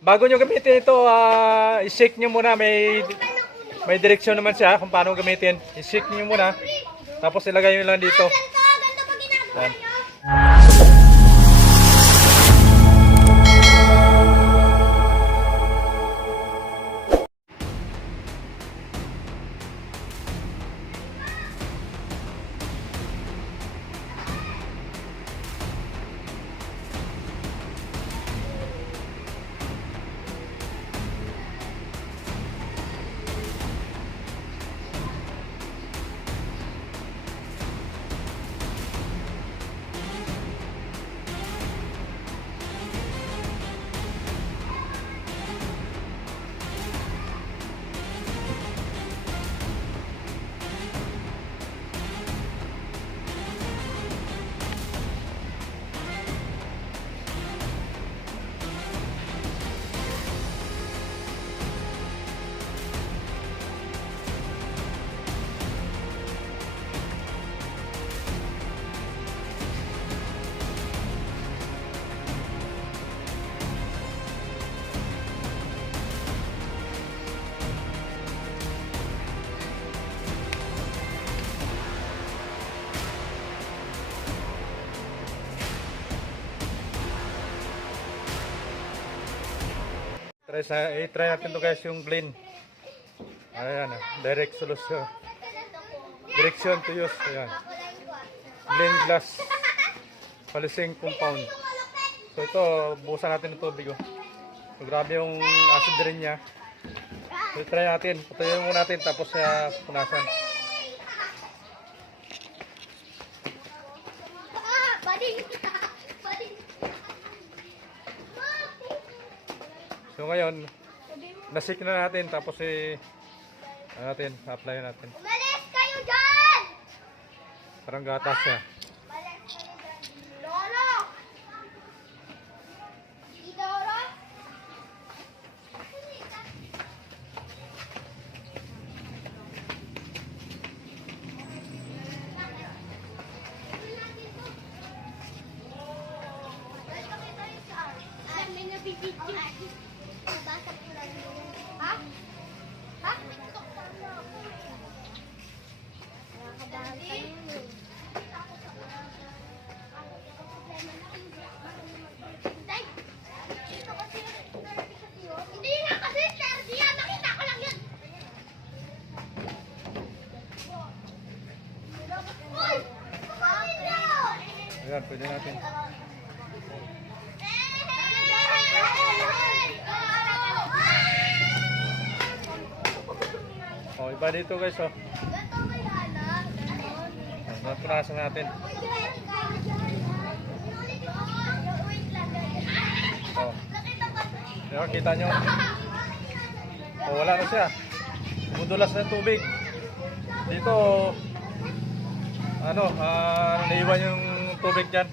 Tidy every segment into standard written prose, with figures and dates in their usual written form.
Bago nyo gamitin ito, i-shake nyo muna. May direksyon naman siya kung paano gamitin. I-shake nyo muna. Tapos ilagay nyo lang dito. Yan. I-try natin to guys yung Glen. Ayan, direct solution. Direction to use. Ayan. Glen glass policing compound. So ito, buhusan natin ng tubig. So grabe yung acid rin niya. So i-try natin. Patayin muna natin tapos punasan. So ngayon, nasik na natin tapos apply natin. Umalis kayo dyan! Parang gatas siya. Lolo! Idoro? May nabibidyo. Nabasa ko lang yun. Ha? Ha? TikTok ka na. Nakakabahan ka yun eh. Tay! Ito kasi hindi nga kasi Serdi yan. Nakita ko lang yun. Uy! Kumain na! Ayan, pwede natin. Oh, iba dito guys, oh. Punasan natin. Oh. Ayan, kita nyo. Oh, wala na siya. Mudulas na tubig. Dito, naiwan yung tubig dyan.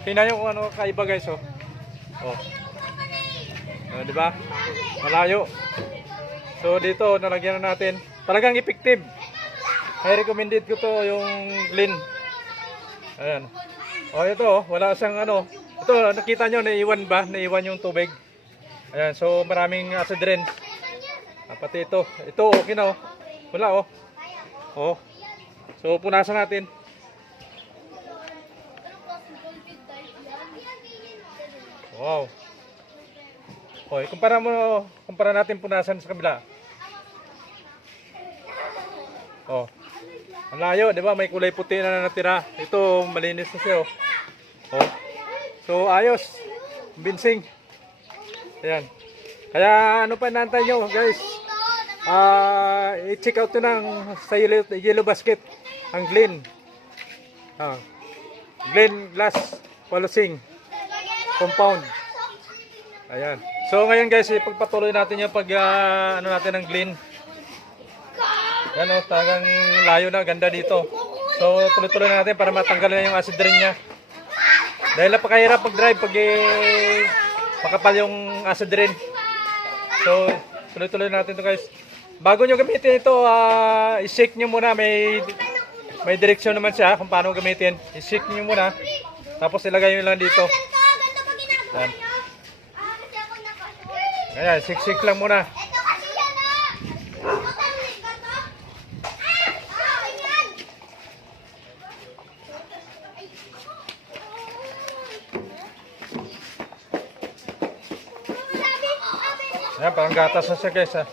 Tingnan nyo kung ano kaiba guys, oh. Oh. Di ba? Malayo. So dito nalagyan na natin. Talagang effective. I recommended ko to yung Glen. Ayan. Oh, ito oh, wala siyang Ito nakita nyo naiwan ba? Naiwan yung tubig. Ayan, so maraming acid rin. Pati ito. Ito okay na oh. Wala oh. Oh. So punasan natin. Wow. Okay, kumpara natin punasan sa kabila. Oh. Ang layo, 'di ba? May kulay puti na natira. Ito malinis na siya, oh. Oh. So ayos. Convincing. Ayan. Kaya ano pa inaantay nyo, guys? I-check out 'to sa yellow basket ang Glen. Glen glass policing compound. Ayan. So ngayon guys, ipagpatuloy natin yung natin ng Glen. Yan o, talagang layo na, ganda dito. So tuloy-tuloy natin para matanggal na yung acid rin niya. Dahil napakahirap pag-drive pag makapal yung acid rin. So tuloy-tuloy natin to guys. Bago nyo gamitin ito, i-shake nyo muna. May direksyon naman siya kung paano gamitin. I-shake nyo muna. Tapos ilagay nyo lang dito. Yan. Kasi ako nakasuot. Ayan, siksik lang muna. Ito kasi yan ah! Ito kasi ba to? Akin yan! Ayan, parang gatas na siya guys ha.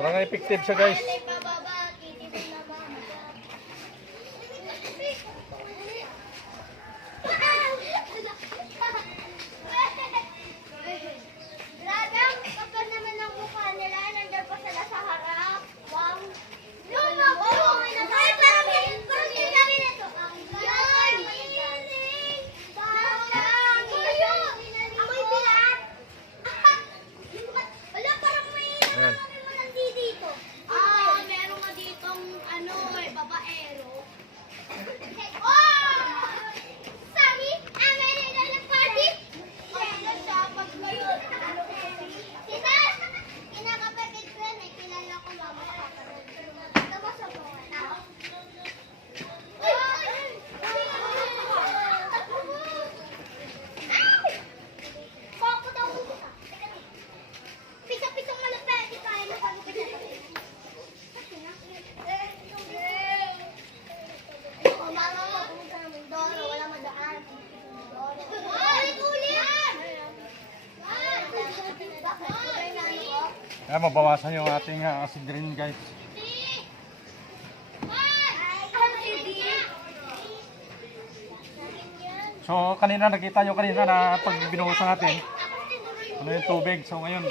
Parang effective siya guys. Radang, kapag naman ang mukha nila, nandiyan pa sila sa harap. Wow. No, no, no. Ay, parang tingnan ito. Yan. Amoy bilat. Wala, parang may Ayan. dito. Meron nga ditong babaero. Oh! Sami, meron na nag-party. Nagsapat kayo. Sina, kinakapatid ko yan. Ay, kilala ko mama sa kapatid. Tapos sa buwan. Bakit daw ko ka? Pisa-pisang malapit. Di kaya na kami Mama, mapunta ng Mindoro. Wala madaan. Ay, ulit! Ayan, mabawasan yung ating acid rain guys. So kanina nakita nyo kanina na pag binuhusan natin, ano yung tubig. So ngayon,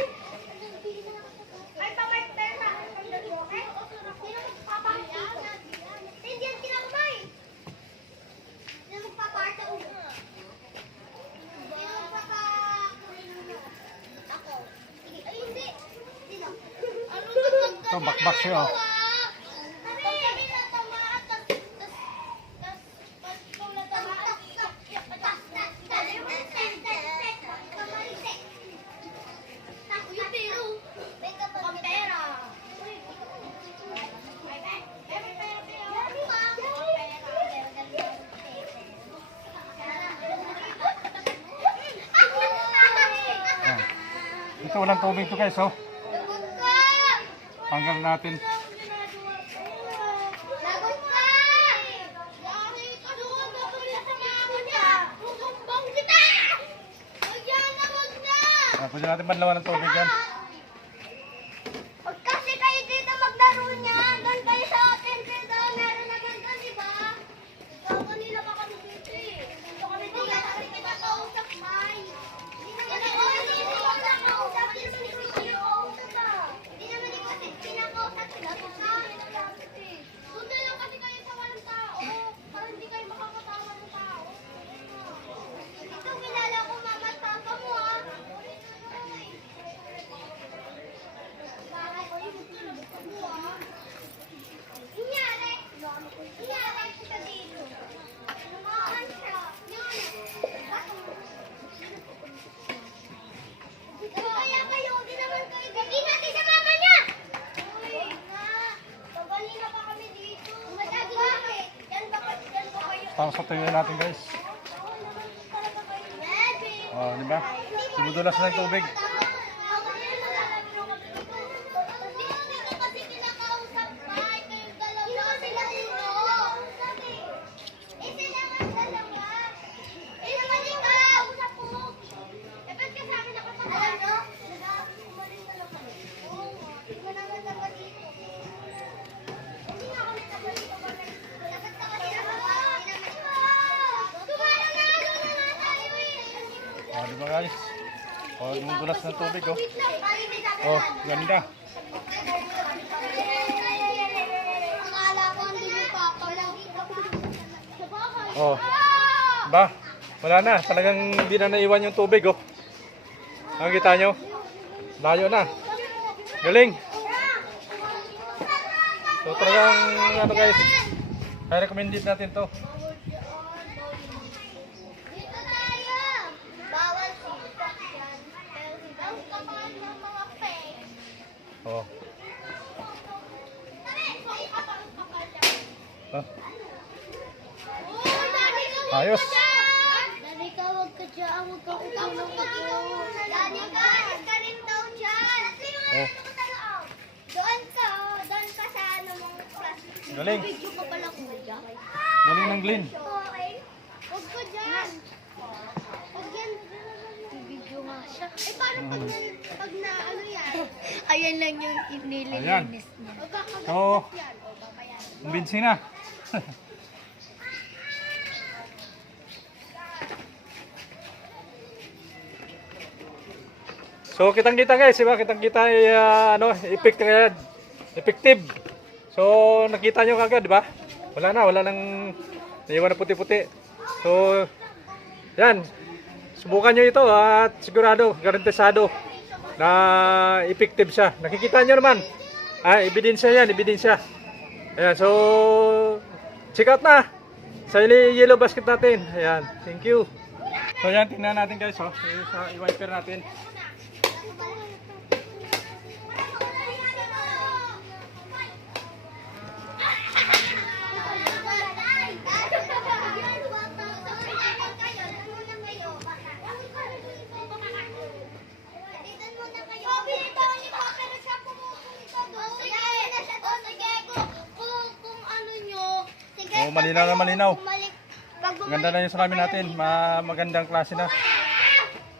Ay, pamay pera. Ay, sino magpapakita? Hindi yan kinakabay. Sino magpaparta ulo? Sino magpapakulino? Ako. Sige. Ay, hindi. Sino? Anong tagdag ka ito bakbak siya oh. kami natamaan, kung natamaan, yung pero, ang pera. Ayan. Ito walang tubig to guys oh. Tanggal natin. Lagot ka! Yari ka doon, natuloy sa mama niya! Susumbong kita! Ayan na, wag na! Pwede natin banlawan ng tubig yan. Huwag kasi kayo dito maglaro niya. Doon kayo sa atin dito. Meron naman doon, di ba? Ikaw kanila pa kami dito eh. Dito kami dito. Kasi kita kausap, May. Hindi naman ikaw kinakausap. Hindi naman ikaw kinakausap ah. Hindi naman ikaw kinakausap. Lagot na. Doon na lang kasi kayo sa walang tao. Para hindi kayo makakatawa ng tao. Ito, kilala ko mama at papa mo ah. Kaya kayo, di naman kayo. Bigyan natin sa mama niya! Uy, na. Pabalina pa kami dito. Madagi bakit? Yan ba kayo? Tapos patuloy natin guys. Oh, di ba? Sinudulas na ng tubig. Oh, di ba guys? Oh, sinudulas ng tubig oh. Oh, ganda. Oh. Ba? Wala na. Talagang hindi na naiwan yung tubig oh. Nakikita nyo? Layo na. Galing. So talagang ano guys, Kaya recommended natin to. Dito tayo. Bawal sikat yan. Ang kapal ng mga fake. Oh. Ah, Oh, Daddy, ayos. Daddy ka, huwag ka dyan. Huwag ka upo ng upo. Daddy ka, ka rin daw dyan. Oh. Doon ka, doon ka sa ano mong class. Galing. Video ka pala kuya. Galing ng Glenn. Okay. Huwag ka dyan. Huwag yan. Video nga siya. Eh, paano pag na ano yan? Ayan lang yung nililinis niya. Huwag ka kagat So, yan. O, papayan. convincing na. So kitang-kita guys, diba? Kitang-kita ano, effective. So nakita nyo kagad, diba? Wala nang naiwan na puti-puti. So yan. Subukan nyo ito at sigurado, garantisado na effective siya. Nakikita nyo naman. Ebidensya yan, ebidensya. Ayan, so check out na sa yellow basket natin. Ayan, thank you. So yan, tingnan natin guys, oh. I-wiper natin. Oh, malinaw na malinaw. Ganda na yung salamin natin. Magandang klase na.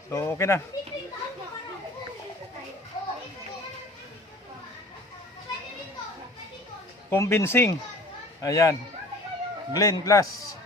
So, okay na. Convincing. Ayan. Glenn Glass.